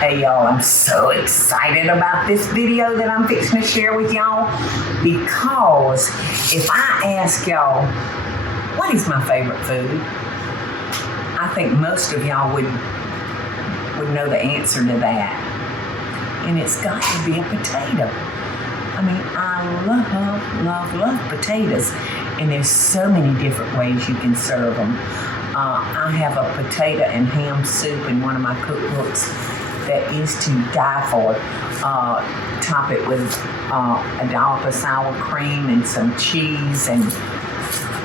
Hey y'all, I'm so excited about this video that I'm fixing to share with y'all, because if I ask y'all, what is my favorite food? I think most of y'all would know the answer to that. And it's got to be a potato. I mean, I love potatoes. And there's so many different ways you can serve them. I have a potato and ham soup in one of my cookbooks that is to die for. Top it with a dollop of sour cream and some cheese and,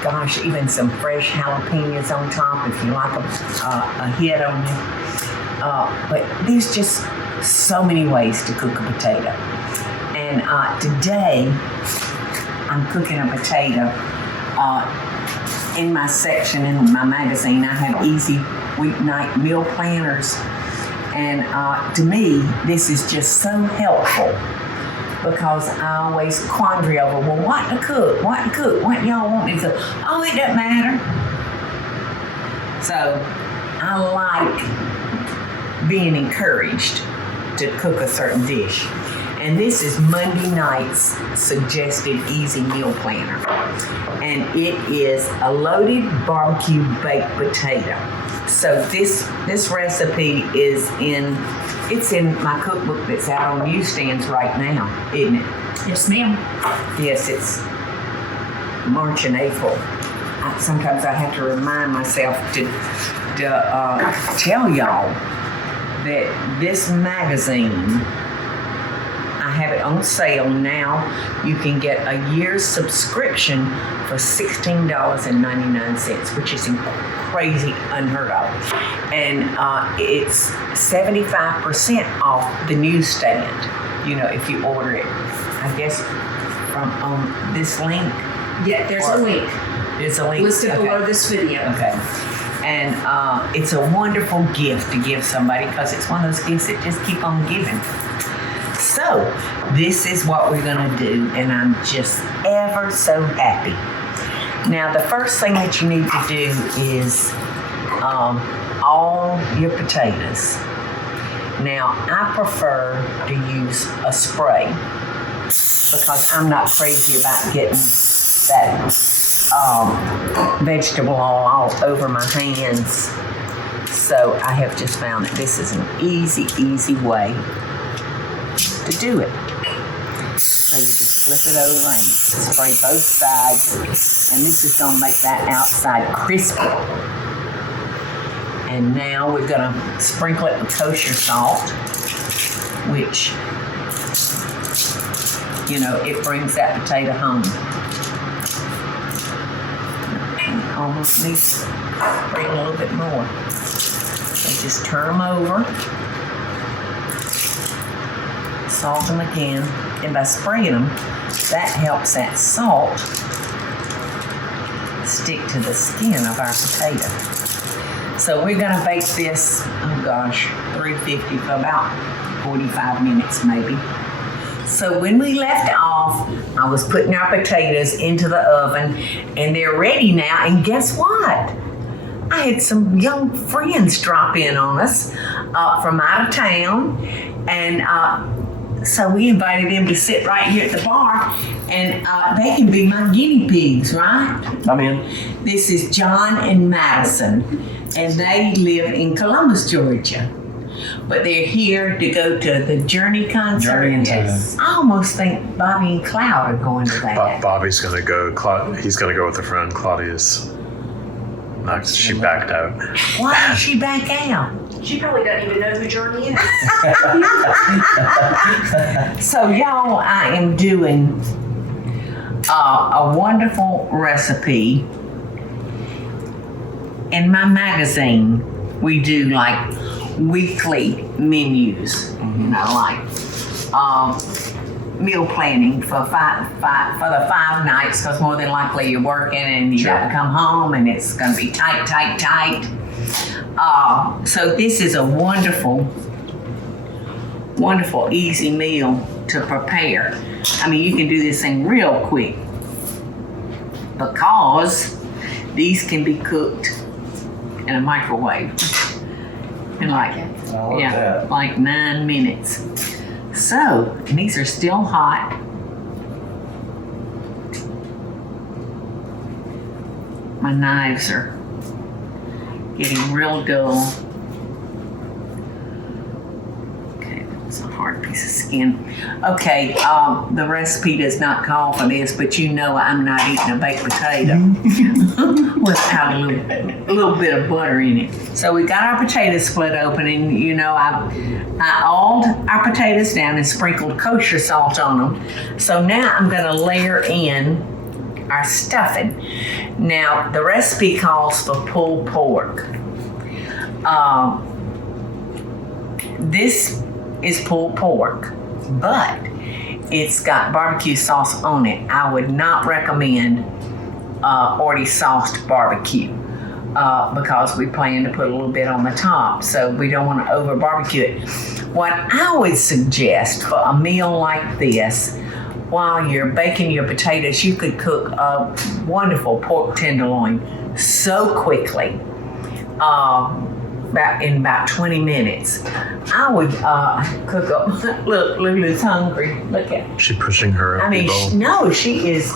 gosh, even some fresh jalapenos on top if you like a hit on you. But there's just so many ways to cook a potato. And today, I'm cooking a potato. In my section in my magazine, I have easy weeknight meal planners. And to me, this is just so helpful, because I always quandary over, well, what to cook, what y'all want me to cook? Oh, it doesn't matter. So I like being encouraged to cook a certain dish. And this is Monday night's suggested easy meal planner. And it is a loaded barbecue baked potato. So this recipe is in my cookbook that's out on newsstands right now, isn't it? Yes, ma'am. Yes, it's March and April. Sometimes I have to remind myself to tell y'all that this magazine, I have it on sale now. You can get a year's subscription for $16.99, which is crazy, unheard of. And it's 75% off the newsstand, you know, if you order it, I guess, from this link. Yeah, there's a link. There's a link. Listed below this video. Okay. And it's a wonderful gift to give somebody, because it's one of those gifts that just keep on giving. So, this is what we're going to do, and I'm just ever so happy. Now, the first thing that you need to do is all your potatoes. Now, I prefer to use a spray, because I'm not crazy about getting that vegetable all over my hands. So, I have just found that this is an easy way to do it. So you just flip it over and spray both sides, and this is going to make that outside crispy. And now we're going to sprinkle it with kosher salt, which, you know, it brings that potato home. And almost needs to spray a little bit more. So just turn them over. Salt them again, and by spraying them, that helps that salt stick to the skin of our potato. So we're going to bake this, 350 for about 45 minutes maybe. So when we left off, I was putting our potatoes into the oven, and they're ready now. And guess what? I had some young friends drop in on us from out of town, and so we invited them to sit right here at the bar, and they can be my guinea pigs, right? I'm in. This is John and Madison, and they live in Columbus, Georgia. But they're here to go to the Journey concert. Journey and Time. I almost think Bobby and Cloud are going to that. Bobby's going to go. He's going to go with a friend. Claudia's. She backed out. Why did she back out? She probably doesn't even know who Journey is. So y'all, I am doing a wonderful recipe. In my magazine, we do like weekly menus, you know, like meal planning for the 5 nights, because more than likely you're working and you got to come home and it's going to be tight. So this is a wonderful easy meal to prepare. I mean, you can do this thing real quick, because these can be cooked in a microwave in like look at that. like 9 minutes. So, and these are still hot. My knives are getting real dull. Okay, that's a hard piece of skin. Okay, the recipe does not call for this, but you know I'm not eating a baked potato without a little bit of butter in it. So we got our potato split open, and you know I oiled our potatoes down and sprinkled kosher salt on them. So now I'm going to layer in our stuffing. Now the recipe calls for pulled pork. This is pulled pork, but it's got barbecue sauce on it. I would not recommend already sauced barbecue because we plan to put a little bit on the top, so we don't want to over barbecue it. What I would suggest for a meal like this, while you're baking your potatoes, you could cook a wonderful pork tenderloin so quickly, in about 20 minutes. I would cook up. Look, Lulu's hungry. Look at her. She pushing her. I mean, no, she is.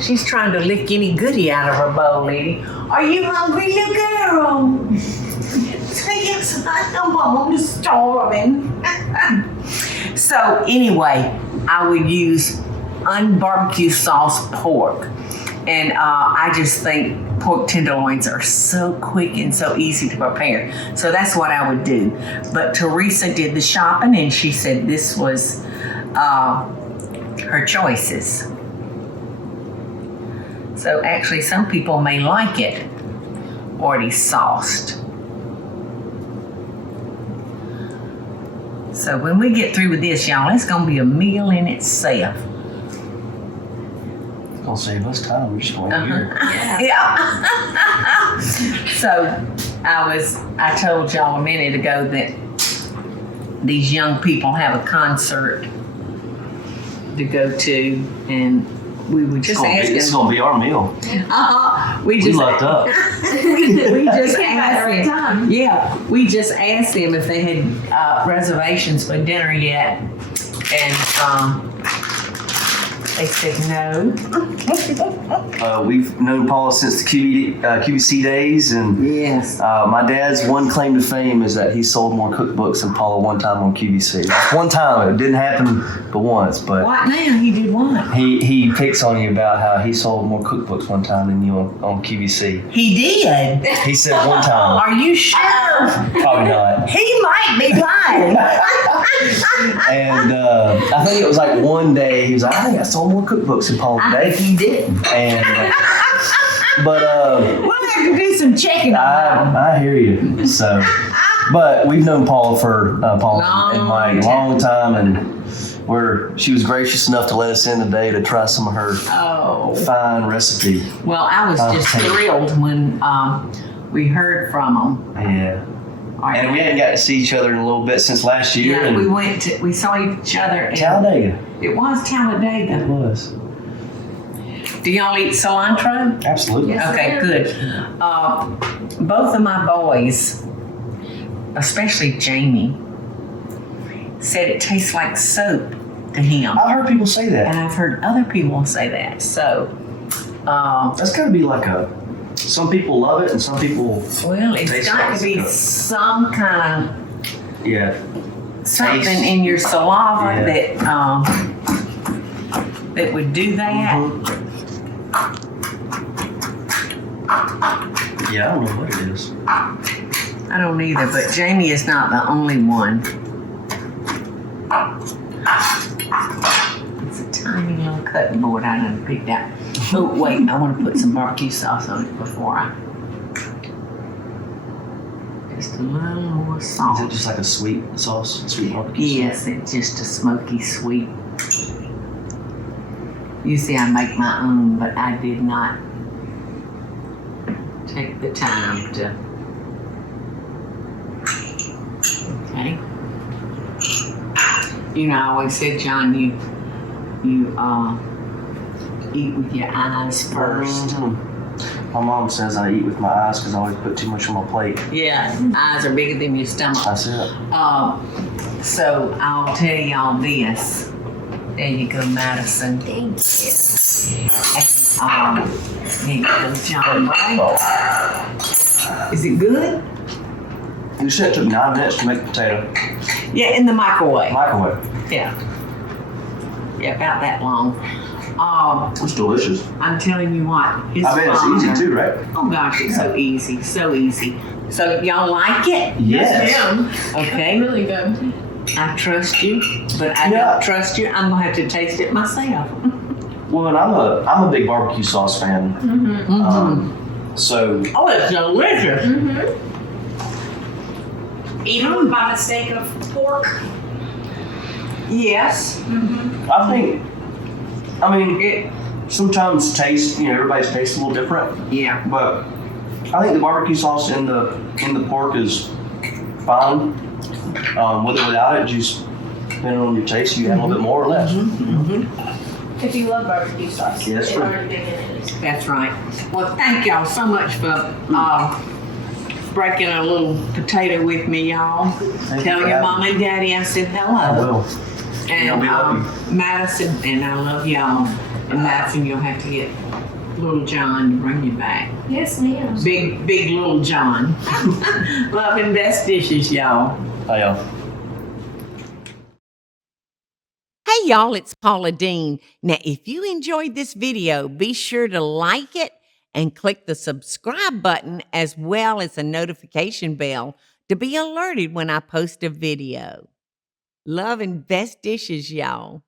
She's trying to lick any goodie out of her bowl, lady. Are you hungry, little girl? Yes, I am. I'm just starving. So anyway, I would use unbarbecue sauce pork. And I just think pork tenderloins are so quick and so easy to prepare. So that's what I would do. But Teresa did the shopping, and she said this was her choices. So actually, some people may like it already sauced. So when we get through with this, y'all, it's going to be a meal in itself. It's gonna save us time. We're just going here. Yeah. So I told y'all a minute ago that these young people have a concert to go to, and we were just asking. It's gonna be our meal. We lucked up. we just Came at the right asked time. them. Yeah, we just asked them if they had reservations for dinner yet, and they said no. We've known Paula since the QVC days, and Yes. my dad's one claim to fame is that he sold more cookbooks than Paula one time on QVC. That's one time. It didn't happen but once, but What now? He did what? he picks on you about how he sold more cookbooks one time than you on QVC. He did. He said one time. Are you sure? Probably not. He might be lying. And I think it was like one day he was like, I think I sold more cookbooks than Paula I today. think he did. And but We'll have to do some checking on that. I hear you. So, but we've known Paula for Paula and Mike a long time, and she was gracious enough to let us in today to try some of her Oh. fine recipe. Well, I was just thrilled when we heard from them. Yeah. And we hadn't got to see each other in a little bit since last year. Yeah, and we saw each other in Talladega. It was It Talladega. was. Do y'all eat cilantro? Absolutely. Yes. Okay, good. Both of my boys, especially Jamie, said it tastes like soap to him. I've heard people say that. And I've heard other people say that. So, That's got to be like some people love it and some people, well, it's Tastes got like to be soap. some kind yeah. of something Taste. in your saliva Yeah. that would do that. Mhm. Yeah, I don't know what it is. I don't either, but Jamie is not the only one. It's a tiny little cutting board I done picked out. Oh, wait, I want to put some barbecue sauce on it before I... Just a little more Is salt. it just like a sweet sauce? Sweet barbecue sauce? Yes, it's just a smoky sweet. Usually I make my own, but I did not take the time to. Okay. You know, I always said, John, you eat with your eyes first. Mhm. My mom says I eat with my eyes because I always put too much on my plate. Yeah, eyes are bigger than your stomach. That's it. So I'll tell y'all this. There you go, Madison. Thank And there you go, John. Right? Is it good? You said it took 9 minutes to make the potato. Yeah, in the microwave. Microwave. Yeah. Yeah, about that long. It's delicious. I'm telling you what. His I bet it's father- easy too, right? Oh gosh, it's so easy, so easy. So y'all like it? Yes. Okay. Really good. I trust you, but I Yeah. don't trust you. I'm gonna have to taste it myself. Well, and I'm a big barbecue sauce fan. So Oh, it's delicious. Even by mistake of pork. Yes. I think, sometimes taste, everybody's taste a little different, Yeah. but I think the barbecue sauce in the pork is fine. With or without it, just depending on your taste, you add a little bit more or less. If you love barbecue sauce, Yes, it's sir. already been in it. That's right. Well, thank y'all so much for breaking a little potato with me, y'all. Thank you Tell for your having mom and daddy I said hello. I will. And we love Madison, and I love y'all. And Madison, you'll have to get little John to bring you back. Yes, ma'am. Big little John. Love and best dishes, y'all. Hi, y'all. Hey y'all, it's Paula Deen. Now, if you enjoyed this video, be sure to like it and click the subscribe button as well as the notification bell to be alerted when I post a video. Love and best dishes, y'all.